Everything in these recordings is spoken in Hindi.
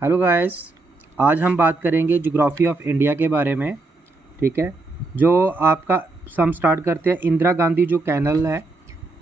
Hello guys. आज हम बात करेंगे ज्योग्राफी ऑफ इंडिया के बारे में। ठीक है। जो आपका हम स्टार्ट करते हैं। इंदिरा गांधी जो कैनल है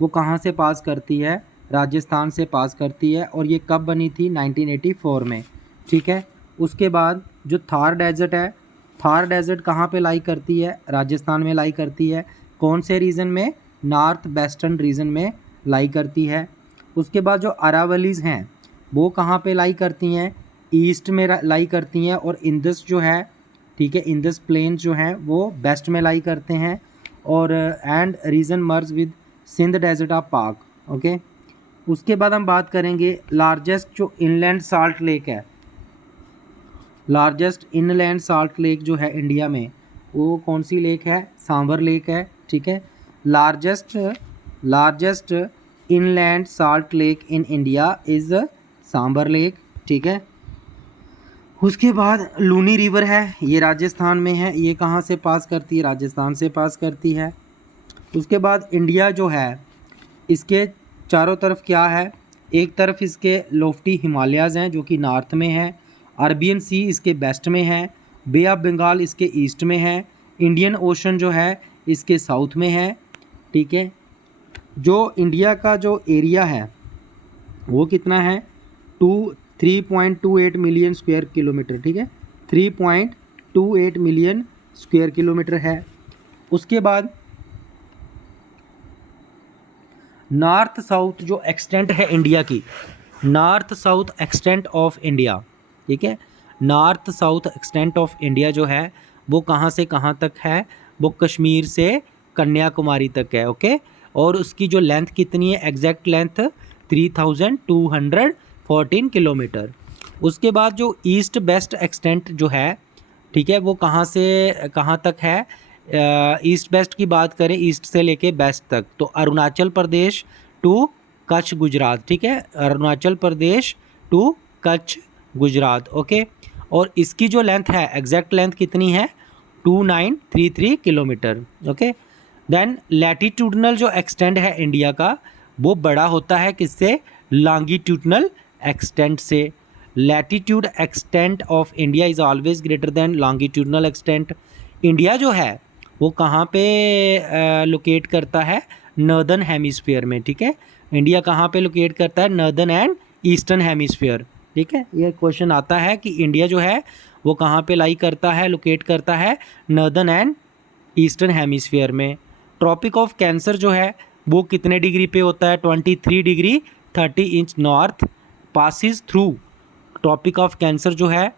वो कहाँ से पास करती है? राजस्थान से पास करती है और ये कब बनी थी? 1984 में। ठीक है। उसके बाद जो थार डेजर्ट है, थार डेजर्ट कहाँ पे लाई करती है? राजस्थान में लाई करती है। कौन से रीजन में? नॉर्थ वेस्टर्न रीजन में लाई करती है। उसके बाद जो अरावलीज़ हैं वो कहाँ पे लाई करती हैं? ईस्ट में लाई करती हैं। और इंदस जो है, ठीक है, इंदस प्लेन जो हैं वो वेस्ट में लाई करते हैं। और and region merge with Sindh desert of Pak. Okay. उसके बाद हम बात करेंगे लार्जेस्ट जो इनलैंड साल्ट लेक है, लार्जेस्ट इनलैंड साल्ट लेक जो है इंडिया में, वो कौन सी लेक है? सांभर लेक है। ठीक है। Largest largest inland salt lake in India is sambar lake. ठीक है। उसके बाद लूनी रिवर है, ये राजस्थान में है। ये कहाँ से पास करती है? राजस्थान से पास करती है। उसके बाद इंडिया जो है इसके चारों तरफ क्या है? एक तरफ इसके लोफ्टी हिमालयाज़ हैं जो कि नॉर्थ में है। अरबियन सी इसके वेस्ट में है। बे ऑफ बंगाल इसके ईस्ट में है। इंडियन ओशन जो है इसके साउथ में है। ठीक है। जो इंडिया का जो एरिया है वो कितना है? 3.28 मिलियन स्क्वायर किलोमीटर। ठीक है। 3.28 मिलियन स्क्वायर किलोमीटर है। उसके बाद नॉर्थ साउथ जो एक्सटेंट है इंडिया की, north south extent of India, ठीक है, north south extent of India जो है वो कहाँ से कहाँ तक है? वो कश्मीर से कन्याकुमारी तक है। ओके। और उसकी जो लेंथ कितनी है? Exact length 3214 kilometre. उसके बाद जो ईस्ट वेस्ट एक्सटेंट जो है, ठीक है, वो कहाँ से कहाँ तक है? ईस्ट वेस्ट की बात करें, ईस्ट से लेके वेस्ट तक, तो अरुणाचल प्रदेश टू कच्छ गुजरात। ठीक है। अरुणाचल प्रदेश टू कच्छ गुजरात। ओके। और इसकी जो लेंथ है, एग्जैक्ट लेंथ कितनी है? 2933 किलोमीटर। ओके। देन लैटिट्यूडनल जो एक्सटेंट है इंडिया का वो बड़ा होता है किससे? लॉन्गिट्यूडनल एक्सटेंट से। Latitude extent of India is always greater than longitudinal extent. India जो है वो कहाँ पे लोकेट करता है? नॉर्दर्न हेमिस्फीयर में। ठीक है। इंडिया कहाँ पे लोकेट करता है? Northern and eastern hemisphere. ठीक है। ये क्वेश्चन आता है कि इंडिया जो है वो कहाँ पे लाई करता है, लोकेट करता है? नॉर्दर्न एंड ईस्टर्न हेमिस्फीयर में। ट्रॉपिक ऑफ कैंसर जो है वो कितने डिग्री पे होता है? 23 degree 30 inch north passes through. Tropic of Cancer जो है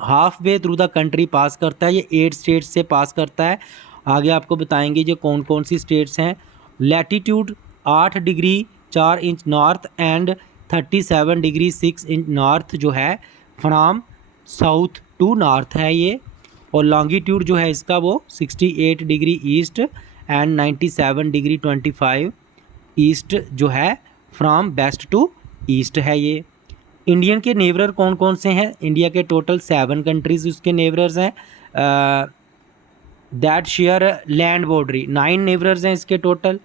halfway through the country pass करता है। ये 8 स्टेट्स से पास करता है। आगे आपको बताएंगे जो कौन कौन सी स्टेट्स हैं। Latitude 8 degree 4 inch north and 37 degree 6 inch north जो है फ्रॉम साउथ टू नॉर्थ है ये। और लॉन्गिट्यूड जो है इसका वो 68 degree east and 97 degree 25 east जो है फ्रॉम वेस्ट टू ईस्ट है ये। इंडियन के नेबरर कौन कौन से हैं? इंडिया के टोटल 7 कंट्रीज़ उसके नेबरर्स हैं दैट शेयर लैंड बाउंड्री। 9 नेबरर्स हैं इसके टोटल।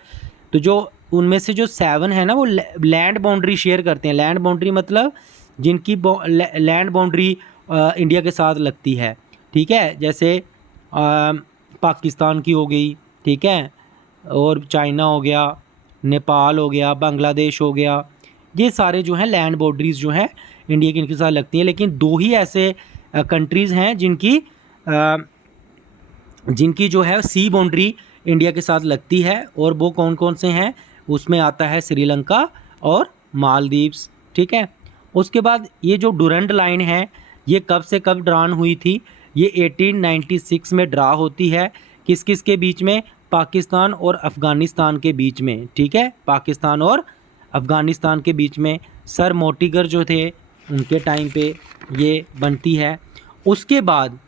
तो जो उनमें से जो 7 है ना वो लैंड बाउंड्री शेयर करते हैं। लैंड बाउंड्री मतलब जिनकी लैंड बाउंड्री इंडिया के साथ लगती है। ठीक है। जैसे पाकिस्तान की हो गई, ठीक है, और चाइना हो गया, नेपाल हो गया, बांग्लादेश हो गया। ये सारे जो हैं लैंड बाउंड्रीज़ जो हैं इंडिया की इनके साथ लगती हैं। लेकिन 2 ही ऐसे कंट्रीज़ हैं जिनकी जो है सी बाउंड्री इंडिया के साथ लगती है। और वो कौन कौन से हैं? उसमें आता है श्रीलंका और मालदीव्स। ठीक है। उसके बाद ये जो डुरंड लाइन है ये कब से कब ड्रान हुई थी? ये 1896 में ड्रा होती है। किस किस के बीच में? पाकिस्तान और अफ़गानिस्तान के बीच में। ठीक है। पाकिस्तान और अफ़गानिस्तान के बीच में सर मोटिगर जो थे उनके टाइम पे ये बनती है। उसके बाद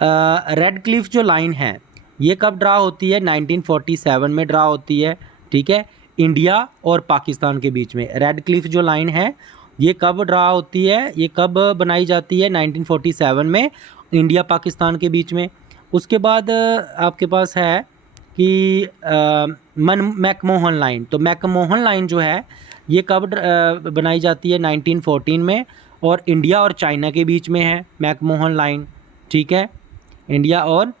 रेड क्लिफ जो लाइन है ये कब ड्रा होती है? 1947 में ड्रा होती है। ठीक है। इंडिया और पाकिस्तान के बीच में रेड क्लिफ जो लाइन है ये कब ड्रा होती है? ये कब बनाई जाती है? 1947 में, इंडिया पाकिस्तान के बीच में। उसके बाद आपके पास है कि मैकमोहन लाइन। तो मैकमोहन लाइन जो है ये कब बनाई जाती है? 1914 में। और इंडिया और चाइना के बीच में है मैकमोहन लाइन, ठीक है, इंडिया और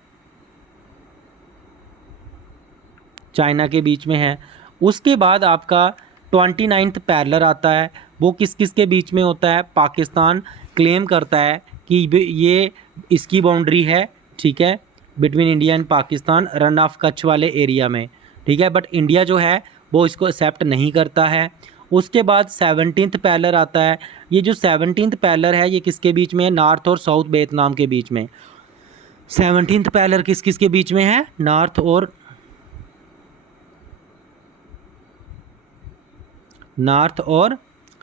चाइना के बीच में है। उसके बाद आपका 29th पैरेलल आता है, वो किस किस के बीच में होता है? पाकिस्तान क्लेम करता है कि ये इसकी बाउंड्री है, ठीक है, between India and Pakistan run of Kutch वाले एरिया में, ठीक है, बट इंडिया जो है वो इसको एक्सेप्ट नहीं करता है। उसके बाद 17th पैरेलल आता है। ये जो 17th पैरेलल है ये किसके बीच में है? नॉर्थ और साउथ वियतनाम के बीच में। 17th पैरेलल किस किस के बीच में है? नॉर्थ और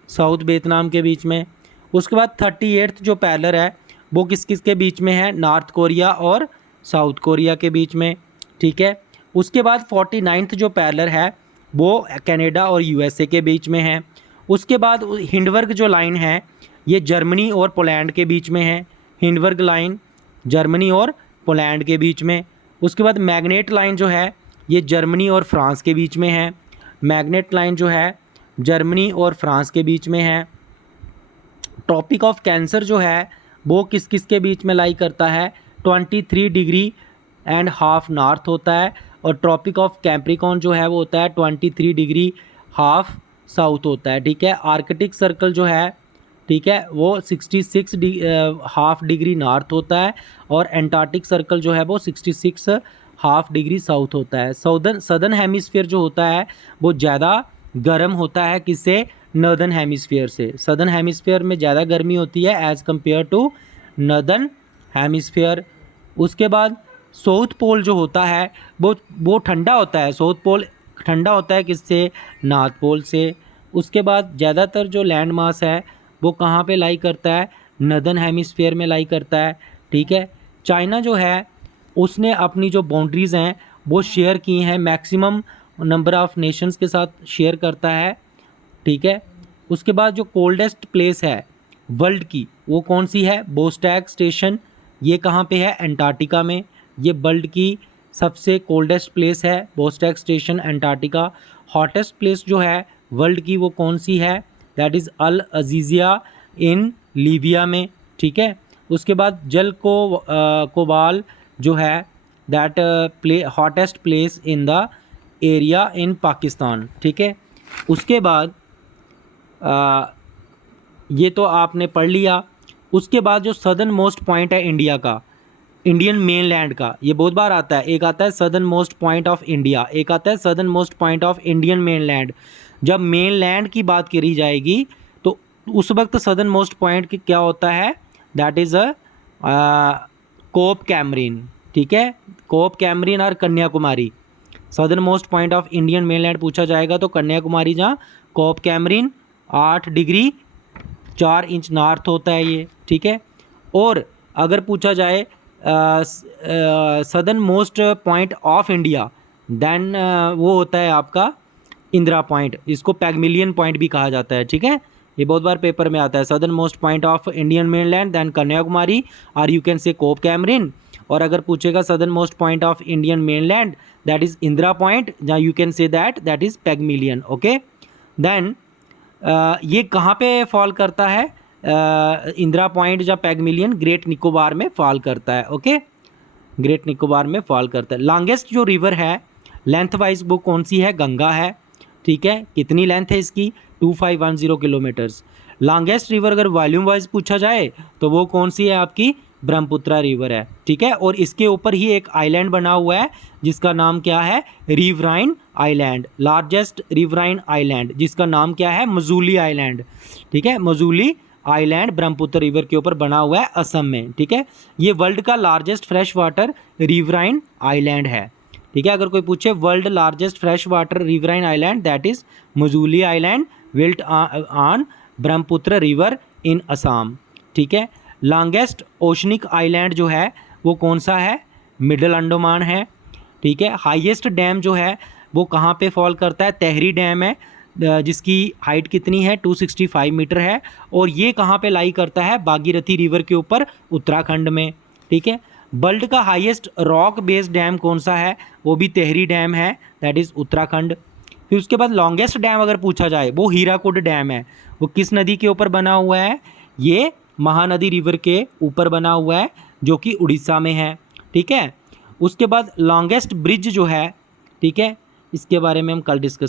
साउथ वियतनाम के बीच में। उसके बाद 38th जो पैरेलल है वो किस किस के बीच में है? नॉर्थ कोरिया और साउथ कोरिया के बीच में, ठीक है। उसके बाद 49th जो पैरेलल है वो कनाडा और यूएसए के बीच में है। उसके बाद हिंडबर्ग जो लाइन है ये जर्मनी और पोलैंड के बीच में है। हिंडबर्ग लाइन जर्मनी और पोलैंड के बीच में। उसके बाद मैग्नेट लाइन जो है ये जर्मनी और फ्रांस के बीच में है। मैग्नेट लाइन जो है जर्मनी और फ्रांस के बीच में है। ट्रॉपिक ऑफ कैंसर जो है वो किस किस के बीच में लाई करता है? 23 डिग्री एंड हाफ नॉर्थ होता है। और ट्रॉपिक ऑफ कैप्रिकॉर्न जो है वो होता है 23 डिग्री हाफ साउथ होता है, ठीक है। आर्कटिक सर्कल जो है, ठीक है, वो 66 हाफ डिग्री नॉर्थ होता है। और एंटार्क्टिक सर्कल जो है वो 66 हाफ डिग्री साउथ होता है। सदर्न हेमिस्फीयर जो होता है वो ज़्यादा गर्म होता है किससे? नॉर्दर्न हेमिस्फीयर से। सदर्न हेमिस्फीयर में ज़्यादा गर्मी होती है as compared to northern hemisphere. उसके बाद साउथ पोल जो होता है वो ठंडा होता है। साउथ पोल ठंडा होता है किससे? नॉर्थ पोल से। उसके बाद ज़्यादातर जो लैंड मास है वो कहाँ पे लाई करता है? नॉर्दर्न हेमिस्फीयर में लाई करता है, ठीक है। चाइना जो है उसने अपनी जो बाउंड्रीज़ हैं वो शेयर की हैं, मैक्सिमम नंबर ऑफ़ नेशंस के साथ शेयर करता है, ठीक है। उसके बाद जो कोल्डेस्ट प्लेस है वर्ल्ड की वो कौन सी है? Vostok station. ये कहाँ पे है? अंटार्कटिका में। ये वर्ल्ड की सबसे कोल्डेस्ट प्लेस है, Vostok station Antarctica. Hottest place जो है वर्ल्ड की वो कौन सी है? That is Al Aziziya in Libya में, ठीक है। उसके बाद जल कोबाल जो है that hottest place in the area in Pakistan, ठीक है। उसके बाद ये तो आपने पढ़ लिया। उसके बाद जो सदर्न मोस्ट पॉइंट है इंडिया का, इंडियन मेन लैंड का, ये बहुत बार आता है। एक आता है southern most point of India, एक आता है southern most point of Indian main land. जब मेन लैंड की बात करी जाएगी तो उस वक्त सदर्न मोस्ट पॉइंट की क्या होता है? दैट इज़ कोप कैमरीन, ठीक है, कोप कैमरीन और Kanyakumari. Southern most point of Indian mainland पूछा जाएगा तो कन्याकुमारी, जहाँ Cape Comorin 8 degree 4 inch north होता है ये, ठीक है। और अगर पूछा जाए southern most point of India then वो होता है आपका इंदिरा पॉइंट। इसको पैगमिलियन पॉइंट भी कहा जाता है, ठीक है। ये बहुत बार पेपर में आता है। Southern most point of Indian mainland then Kanyakumari और you can say Cape Comorin. और अगर पूछेगा southern most point of Indian mainland that is Indira Point, जहाँ you can say that is Pygmalion, okay. Then ये कहाँ पे फॉल करता है? इंदिरा पॉइंट या पैगमिलियन ग्रेट निकोबार में फॉल करता है, ओके, ग्रेट निकोबार में फॉल करता है। लॉन्गेस्ट जो रिवर है लेंथ वाइज वो कौन सी है? गंगा है, ठीक है। कितनी लेंथ है इसकी? 2510 किलोमीटर्स। लॉन्गेस्ट रिवर अगर वॉल्यूम वाइज पूछा जाए तो वो कौन सी है आपकी? ब्रह्मपुत्रा रिवर है, ठीक है। और इसके ऊपर ही एक आइलैंड बना हुआ है जिसका नाम क्या है? Riverine island, largest riverine island, जिसका नाम क्या है? मजूली आइलैंड, ठीक है। मजूली आइलैंड ब्रह्मपुत्र रिवर के ऊपर बना हुआ है असम में, ठीक है। ये वर्ल्ड का largest fresh water riverine island है, ठीक है। अगर कोई पूछे world largest fresh water riverine island that is Majuli island built on Brahmaputra river in Assam, ठीक है। लॉन्गेस्ट ओशनिक आइलैंड जो है वो कौन सा है? मिडल अंडमान है, ठीक है। हाईएस्ट डैम जो है वो कहाँ पे फॉल करता है? तेहरी डैम है, जिसकी हाइट कितनी है? 265 मीटर है। और ये कहाँ पे लाई करता है? भागीरथी रिवर के ऊपर उत्तराखंड में, ठीक है। वर्ल्ड का हाईएस्ट रॉक बेस्ड डैम कौन सा है? वो भी तेहरी डैम है, दैट इज़ उत्तराखंड। फिर उसके बाद लॉन्गेस्ट डैम अगर पूछा जाए वो हीराकुड डैम है। वो किस नदी के ऊपर बना हुआ है? ये महानदी रिवर के ऊपर बना हुआ है जो कि उड़ीसा में है। ठीक है, उसके बाद लॉन्गेस्ट ब्रिज जो है, ठीक है, इसके बारे में हम कल डिस्कस